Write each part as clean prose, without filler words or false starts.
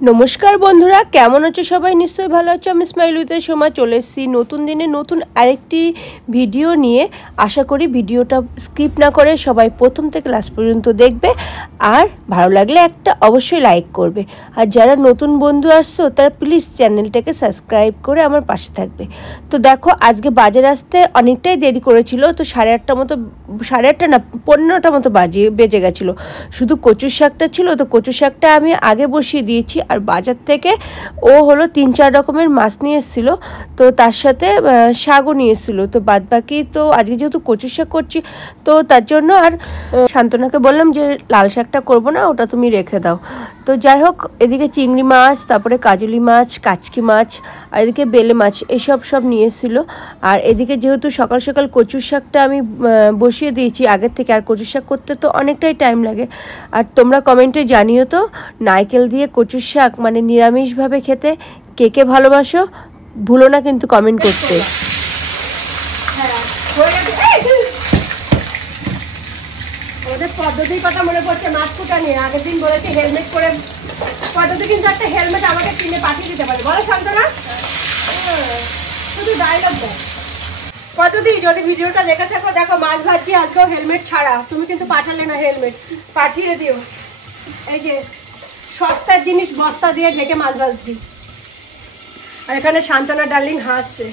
নমস্কার বন্ধুরা, কেমন আছো সবাই? নিশ্চয়ই ভালো আছো। আমি স্মাইলুইতের সময় চলে এসেছি নতুন দিনে নতুন আরেকটি ভিডিও নিয়ে। আশা করি ভিডিওটা স্কিপ না করে সবাই প্রথম থেকে লাস্ট পর্যন্ত দেখবে, আর ভালো লাগলে একটা অবশ্যই লাইক করবে। আর যারা নতুন বন্ধু আসছো তারা প্লিজ চ্যানেলটাকে সাবস্ক্রাইব করে আমার পাশে থাকবে। তো দেখো, আজকে বাজার আসতে অনেকটাই দেরি করেছিল, তো 8:30 মতো, 8:30 না 15টা মতো বেজে গেছিলো। শুধু কচুর শাকটা ছিল, তো কচুর শাকটা আমি আগে বসিয়ে দিয়েছি। আর বাজার থেকে ও হলো 3-4 রকমের মাছ নিয়ে এসেছিলো, তো তার সাথে শাকও নিয়ে এসেছিলো। তো বাদ বাকি তো আজকে যেহেতু কচুর শাক করছি, তো তার জন্য আর শান্তনাকে বললাম যে লাল শাকটা করবো না, ওটা তুমি রেখে দাও। তো যাই হোক, এদিকে চিংড়ি মাছ, তারপরে কাজলি মাছ, কাচকি মাছ, আর এদিকে বেলে মাছ, এসব সব নিয়ে এসেছিলো। আর এদিকে যেহেতু সকাল সকাল কচুর শাকটা আমি বসিয়ে দিয়েছি আগের থেকে, আর কচুর শাক করতে তো অনেকটাই টাইম লাগে। আর তোমরা কমেন্টে জানিও তো, নারকেল দিয়ে কচুর শাক মানে নিরামিষভাবে খেতে কে কে ভালোবাসো? ভুলো না কিন্তু কমেন্ট করতে। ওদের পদ্ধতির কথা মনে পড়ছে, মাছ কুটা নিয়ে আগের দিন বলেছে হেলমেট করে, পদ্ধতি কিন্তু একটা হেলমেট আমাকে কিনে পাঠিয়ে দিতে পারে, বলো শান্তনা? শুধু ডায়লগ দাও। পদ্ধতি, যদি ভিডিওটা দেখে থাকো, দেখো মাছ ভাজছি আজকেও হেলমেট ছাড়া, তুমি কিন্তু পাঠালে না হেলমেট, পাঠিয়ে দিও। এই যে সস্তার জিনিস বস্তা দিয়ে ঢেকে মাছ ভাজছি। আর এখানে শান্তনা ডার্লিং হাসছে।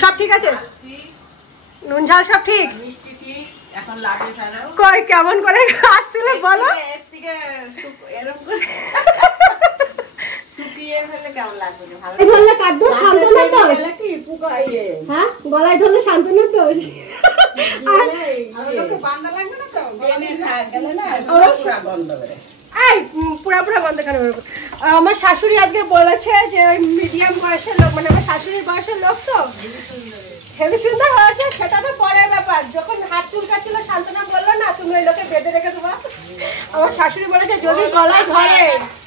সব ঠিক আছে? নুন ঝাল সব ঠিক? এখন লাগে কই কেমন করে আসছিল বলো? ধরলে কাটবো শান্তনার দোষ? হ্যাঁ, গলায় ধরলে শান্তনার দোষ? পুরা গন্ধ কেন? আমার শাশুড়ি আজকে বলেছে যে ওই মিডিয়াম বয়সের লোক, মানে আমার শাশুড়ির বয়সের লোক, তো হেবি সুন্দর হয়েছে। সেটা তো পরের ব্যাপার। যখন হাত চুলকাচ্ছিল শান্তনা বললো না তুমি ওই লোকে বেঁধে রেখে দেবো, আমার শাশুড়ি বলেছে যদি গলায় ধরে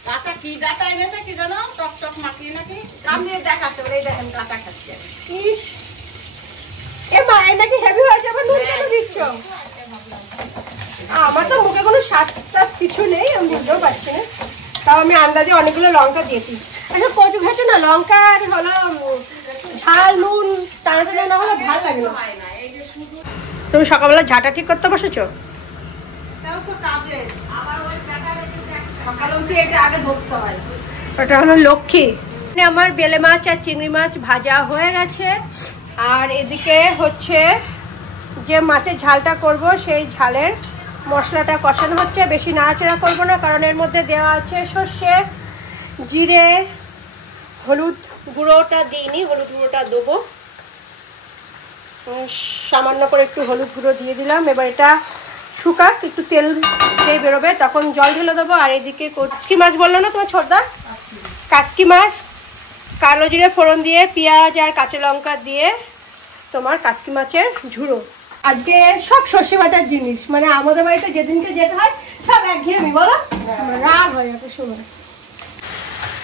কাঁচা কি ডাটা এনেছে কি জানো, টক টক মাখিয়ে নাকি কামড়িয়ে দেখাচ্ছে, এই দেখেন কাঁচা খাচ্ছে। ইস, এ মায়ের নাকি হেভি হয়েছে, আবার নুন কেন দিচ্ছ? আমার তো মুখে কোনো স্বাদ কিছু নেই, আমি বুঝতেও পারছি না, তাও আমি আন্দাজে অনেকগুলো লঙ্কা দিয়েছি। আচ্ছা, কচু খেছো না, লঙ্কা আর হলো ঝাল নুন টানা না হলে ভালো লাগে না। তুমি সকালবেলা ঝাঁটা ঠিক করতে বসেছো? ওটা হলো লক্ষ্মী। আমার বেলে মাছ আর চিংড়ি মাছ ভাজা হয়ে গেছে, আর এদিকে হচ্ছে যে মাছের ঝালটা করব সেই ঝালের মশলাটা কষানো হচ্ছে। বেশি নাড়াচাড়া করবো না, কারণ এর মধ্যে দেওয়া আছে সর্ষে, জিরে, হলুদ গুঁড়োটা দিইনি, হলুদ গুঁড়োটা দেবো। সামান্য করে একটু হলুদ গুঁড়ো দিয়ে দিলাম। এবার এটা শুকাক, একটু তেল দিয়ে বেরোবে, তখন জল ঢেলে দেবো। আর এদিকে কাচকি মাছ বললো না তোমার ছোটদা, কাচকি মাছ কালো জিরে ফোড়ন দিয়ে পেঁয়াজ আর কাঁচা লঙ্কা দিয়ে তোমার কাচকি মাছের ঝুড়ো। আজকে সব সর্ষে বাটার জিনিস, মানে আমাদের বাড়িতে যেদিনকে যেতে হয় সব একঘেয়েমি, বলো রাগ হয় এত সময়।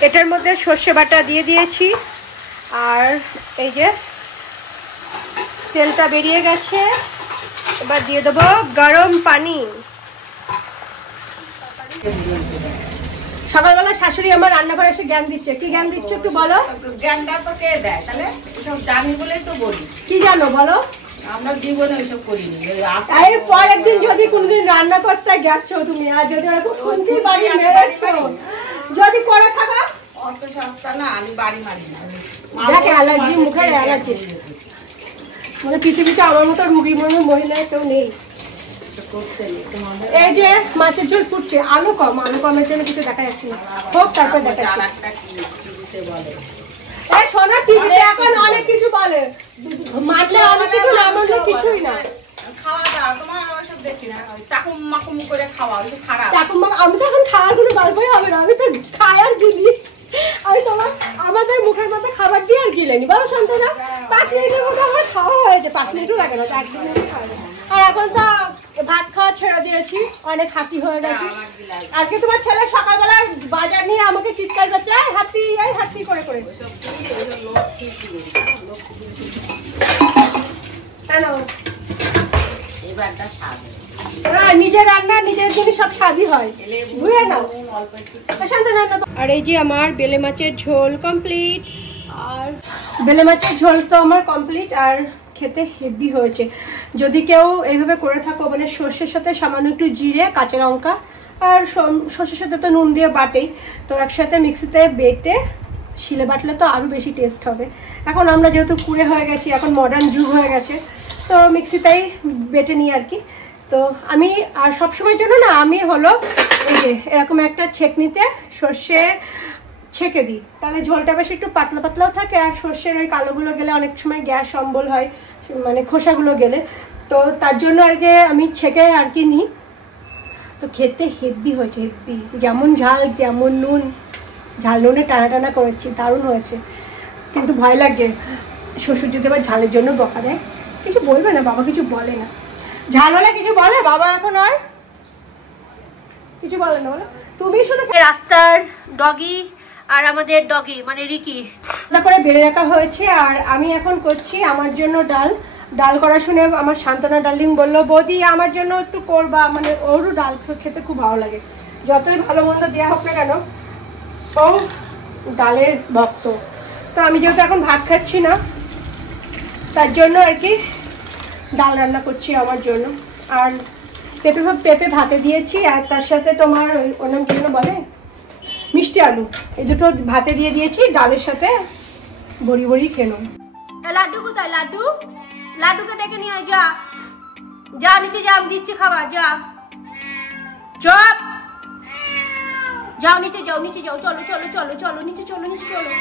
এটার মধ্যে সর্ষে বাটা দিয়ে দিয়েছি, আর এই যে তেলটা বেরিয়ে গেছে। এবার দিয়ে দেবো গরম পানি। সকালবেলা শাশুড়ি আমার রান্নাঘরে এসে জ্ঞান দিচ্ছে। কি জ্ঞান দিচ্ছে একটু বলো? জ্ঞানটা তো কে দেয়? তাহলে এসব জানি বলেই তো বলি। কি জানো বলো? আমরা জীবনে এসব করিনি। এর পর একদিন যদি কোনদিন রান্না করতে গেছো তুমি, আর যদি কোনদিন বাড়ি মেরেছো, যদি করে থাকো, অত সস্তা না, আমি বাড়ি মারি না। দেখে অ্যালার্জি, মুখের অ্যালার্জি, মানে পৃথিবীতে আমার মতো রুগী মহিলা কেউ নেই। এই যে মাছের ঝোল ফুটছে, আলু কম, আলু কমের জন্য কিছু দেখা যাচ্ছে না, হোক তারপর দেখা যাচ্ছে। এই শোনো, টিভিতে এখন অনেক কিছু বলে, মারলে অনেক কিছু, না মারলে কিছুই না। খাওয়া দাওয়া তোমার ওইসব দেখি না, চাকুম মাকুম করে খাওয়া ওইসব খারাপ। চাকুম মাকুম, আমি তো এখন খাওয়ার কোনো গল্পই হবে না, আমি তো খাই আর গিলি। আমি তোমার আমাদের মুখের মধ্যে খাবার দিয়ে আর গিলেনি, বলো শান্তনা? 5 মিনিটের মধ্যে আমার খাওয়া হয়েছে, 5 মিনিটও লাগে না, একদিন খাওয়া যায়। আর এখন তো ভাত খাওয়া ছেড়ে দিয়েছি, অনেক হাতি হয়ে গেছে। আজকে তোমার ছেলে সকালবেলা বাজার নিয়ে আমাকে চিৎকার করছে, হাতি এই হাতি করে করে। কেন? নিজের রান্না নিজের জিনিস সব স্বাদই হয়, বুঝে নাও। অল্প একটু। আর এই যে আমার বেলে মাছের ঝোল কমপ্লিট। আর বেলে মাছের ঝোল তো আমার কমপ্লিট, আর খেতে হেভি হয়েছে। যদি কেউ এইভাবে করে থাকো, মানে সর্ষের সাথে সামান্য একটু জিরে, কাঁচা লঙ্কা আর সর্ষের সাথে তো নুন দিয়ে বাটেই, তো একসাথে মিক্সিতে বেটে শিলে বাটলে তো আরও বেশি টেস্ট হবে। এখন আমরা যেহেতু কুড়ে হয়ে গেছি, এখন মডার্ন যুগ হয়ে গেছে, তো মিক্সিতেই বেটে নিই আর কি। তো আমি আর সবসময়ের জন্য না, আমি হলো এই যে এরকম একটা ছেঁকনিতে সর্ষে ছেঁকে দিই, তাহলে ঝোলটা বেশ একটু পাতলা পাতলাও থাকে, আর সর্ষের ওই কালোগুলো গেলে অনেক সময় গ্যাস অম্বল হয়, মানে খোসাগুলো গেলে, তো তার জন্য আর কি আমি ছেঁকে আর কি নিই। তো খেতে হেভি হয়েছে, হেভি, যেমন ঝাল যেমন নুন, ঝাল নুনে টানা টানা করেছি, দারুণ হয়েছে। কিন্তু ভয় লাগছে শ্বশুর যদি আবার ঝালের জন্য বকা দেয়। কিছু বলবে না বাবা, কিছু বলে না, ঝাল হলে কিছু বলে বাবা? এখন আর কিছু বলে না, বলে তুমি শুধু। রাস্তার ডগি আর আমাদের ডগি মানে রিকি করে বেড়ে রাখা হয়েছে, আর আমি এখন করছি আমার জন্য ডাল। ডাল করা শুনে আমার শান্তনা ডার্লিং বললো, বৌদি আমার জন্য একটু করবা, মানে ওরও ডাল খেতে খুব ভালো লাগে, যতই ভালো মন্দ দেওয়া হোক না কেন ও ডালের ভক্ত। তো আমি যেহেতু এখন ভাত খাচ্ছি না, তার জন্য আর কি ডাল রান্না করছি আমার জন্য। আর পেঁপে ভাতে দিয়েছি, আর তার সাথে তোমার ওর নাম কি যেন বলে, মিষ্টি আলু, এই দুটো ভাতে দিয়ে দিয়েছি, ডালের সাথে বড়ি বড়ি খেলো। লাড্ডু কোথায়? লাড্ডু, লাড্ডুকে ডেকে নিয়ে আয়, যা যা নিচে যা, আমি দিচ্ছি খাবার, যা চপ, যাও নিচে যাও, নিচে যাও, চলো চলো চলো চলো নিচে চলো, নিচে চলো।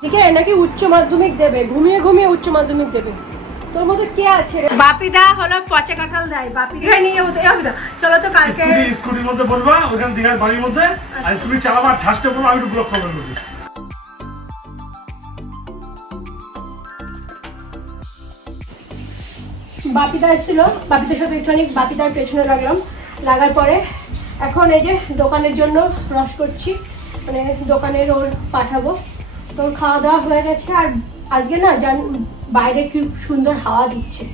ঠিক আছে, নাকি উচ্চ মাধ্যমিক দেবে, ঘুমিয়ে ঘুমিয়ে উচ্চ মাধ্যমিক দেবে, তোর মধ্যে কে আছে? বাপিদা হলো পচা কাঁঠাল দেয়, বাপিদা নিয়ে ওদের হবে না। চলো তো কালকে স্কুটির মধ্যে বলবা, ওখানে দিঘার বাড়ির মধ্যে, আর স্কুটি চালাবা, ঠাসটা পড়বো, আমি একটু ব্লক করবো। বাপিদা এসেছিল, বাপিদার সাথে একটুখানি বাপিদার পেছনে লাগলাম, লাগার পরে এখন এই যে দোকানের জন্য রস করছি, মানে দোকানের ওর পাঠাবো। তোর খাওয়া দাওয়া হয়ে গেছে, আর আজকে না জান বাইরে কি সুন্দর হাওয়া দিচ্ছে।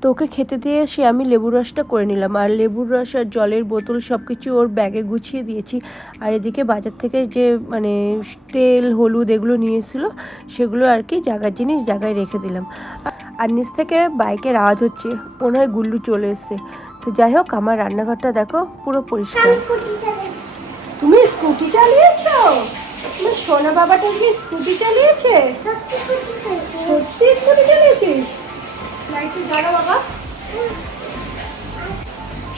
তো ওকে খেতে দিয়ে এসে আমি লেবুর রসটা করে নিলাম, আর লেবুর রস আর জলের বোতল সব কিছু ওর ব্যাগে গুছিয়ে দিয়েছি। আর এদিকে বাজার থেকে যে মানে তেল হলুদ এগুলো নিয়েছিল, সেগুলো আর কি জায়গার জিনিস জায়গায় রেখে দিলাম। আর নিচ থেকে বাইকের আওয়াজ হচ্ছে, মনে হয় গুল্লু চলে এসছে। তো যাই হোক, আমার রান্নাঘরটা দেখো পুরো পরিষ্কার। তুমি স্কুটি চালিয়েছো? তোমার সোনা বাবাটা কি স্কুটি চালিয়েছে? সত্যি স্কুটি চালিয়েছিস? বাবা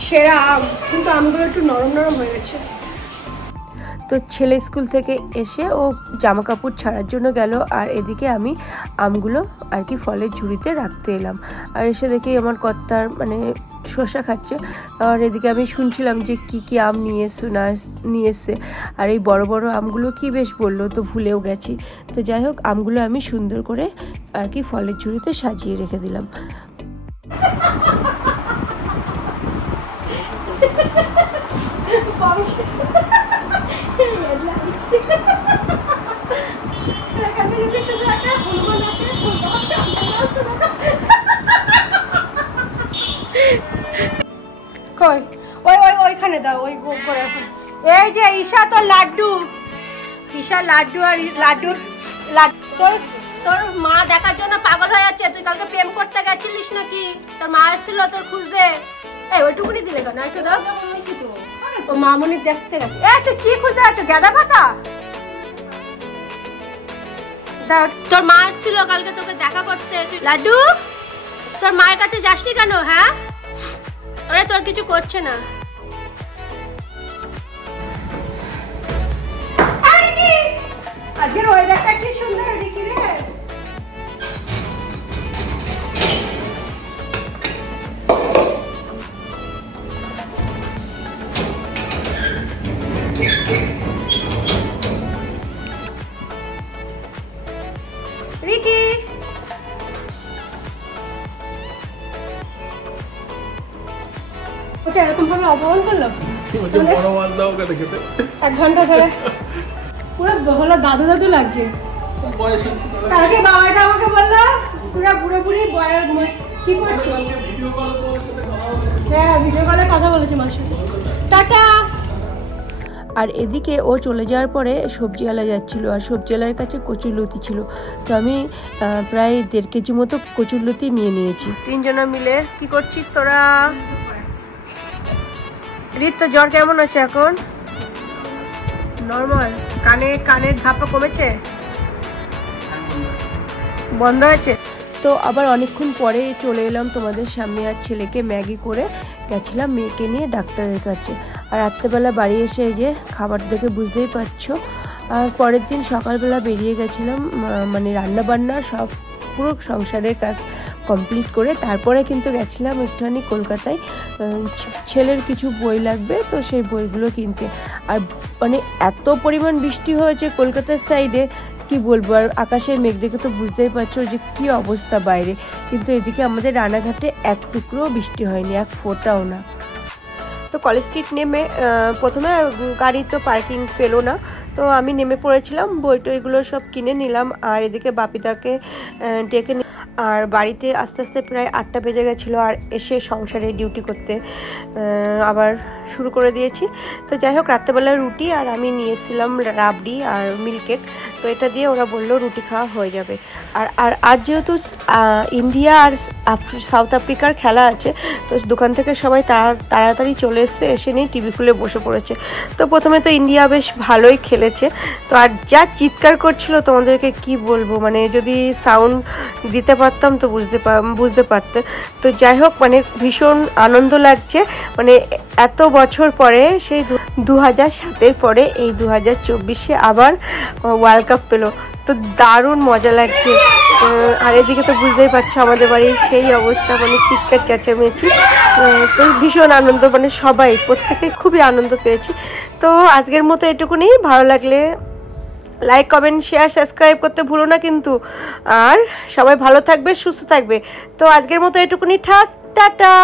সেরা আম, কিন্তু আমগুলো একটু নরম নরম হয়ে গেছে। তো ছেলে স্কুল থেকে এসে ও জামা কাপড় ছাড়ার জন্য গেল, আর এদিকে আমি আমগুলো আর কি ফলের ঝুড়িতে রাখতে এলাম। আর এসে দেখি আমার কর্তার মানে শসা খাচ্ছে, আর এদিকে আমি শুনছিলাম যে কি কি আম নিয়ে এসছে, আর এই বড় বড় আমগুলো কি বেশ বললো, তো ভুলেও গেছি। তো যাই হোক, আমগুলো আমি সুন্দর করে আর কি ফলের ঝুড়িতে সাজিয়ে রেখে দিলাম। ওইখানে দাও, ওই করে। এই যে ঈশা তোর লাড্ডু, ঈশা লাড্ডু, আর লাড্ডুর তোর মা দেখার জন্য পাগল হয়ে যাচ্ছে। তুই কালকে প্রেম করতে গেছিলিস নাকি? তোর মা এসেছিল তোর খুঁজতে। এই ওইটুকুনি দিলে কেন? একটু দাও। ও মামুনি দেখতে গেছে। তুই কি খুঁজতে যাচ্ছ? গাঁদা পাতা? তোর মা এসেছিল কালকে তোকে দেখা করতে। লাড্ডু, তোর মায়ের কাছে যাসনি কেন? হ্যাঁ, আরে তোর কিছু করছে না। আজকের ওয়েদারটা কি সুন্দর রিকি রে। রিকি, ওটা এরকম ভাবে অপমান করলো। 1 ঘন্টা ধরে পুরো হলো দাদু দাদু লাগছে। কালকে বাবাটা আমাকে বললো পুরো পুরোপুরি কি করছিস? হ্যাঁ, ভিডিও কলে কথা বলেছি মার সাথে। টাটা। আর এদিকে ও চলে যাওয়ার পরে সবজিওয়ালা যাচ্ছিলো, আর সবজিওয়ালার কাছে কচুরলতি ছিল, তো আমি প্রায় 1.5 কেজি মতো কচুরলতি নিয়ে নিয়েছি। 3 জনা মিলে। কি করছিস তোরা? রিত, তো জ্বর কেমন আছে এখন? নর্মাল? কানের ধাপা কমেছে? বন্ধ আছে? তো আবার অনেকক্ষণ পরে চলে এলাম তোমাদের সামনে। আর ছেলেকে ম্যাগি করে গেছিলাম মেয়েকে নিয়ে ডাক্তারের কাছে। আর রাত্রেবেলা বাড়ি এসে এই যে খাবার দেখে বুঝতেই পারছো। আর পরের দিন সকালবেলা বেরিয়ে গেছিলাম, মানে রান্নাবান্না সব পুরো সংসারের কাজ কমপ্লিট করে তারপরে কিন্তু গেছিলাম একটুখানি কলকাতায়। ছেলের কিছু বই লাগবে, তো সেই বইগুলো কিনতে। আর মানে এত পরিমাণ বৃষ্টি হয়েছে কলকাতার সাইডে, কি বলবো। আর আকাশের মেঘ দেখে তো বুঝতেই পারছো যে কি অবস্থা বাইরে। কিন্তু এদিকে আমাদের রানাঘাটে এক টুকরো বৃষ্টি হয়নি, এক ফোঁটাও না। তো কলেজ স্ট্রিট নেমে প্রথমে গাড়ি তো পার্কিং পেলো না, তো আমি নেমে পড়েছিলাম, বই টইগুলো সব কিনে নিলাম। আর এদিকে বাপিদাকে ডেকে আর বাড়িতে আস্তে আস্তে প্রায় 8টা বেজে গেছিলো। আর এসে সংসারে ডিউটি করতে আবার শুরু করে দিয়েছি। তো যাই হোক, রাত্রেবেলা রুটি আর আমি নিয়েছিলাম রাবড়ি আর মিল্ক কেক, তো এটা দিয়ে ওরা বললো রুটি খাওয়া হয়ে যাবে। আর আজ যেহেতু ইন্ডিয়া আর সাউথ আফ্রিকার খেলা আছে, তো দোকান থেকে সবাই তাড়াতাড়ি চলে এসছে, এসে নিয়ে টিভি খুলে বসে পড়েছে। তো প্রথমে তো ইন্ডিয়া বেশ ভালোই খেলেছে। তো আর যা চিৎকার করছিল তোমাদেরকে কি বলবো, মানে যদি সাউন্ড দিতে পারতাম তো বুঝতে পারতে। তো যাই হোক, মানে ভীষণ আনন্দ লাগছে, মানে এত বছর পরে, সেই 2007-এর পরে এই 2024-এ আবার ওয়ার্ল্ড কাপ পেলো, তো দারুণ মজা লাগছে। আর এদিকে তো বুঝতেই পারছো আমাদের বাড়ির সেই অবস্থা, মানে চিৎকার চেঁচামেচি। তো ভীষণ আনন্দ, মানে সবাই প্রত্যেকে খুবই আনন্দ পেয়েছি। তো আজকের মতো এটুকুনি। ভালো লাগলে লাইক, কমেন্ট, শেয়ার, সাবস্ক্রাইব করতে ভুলো না কিন্তু। আর সবাই ভালো থাকবে, সুস্থ থাকবে। তো আজকের মতো এটুকুনি, টাটা।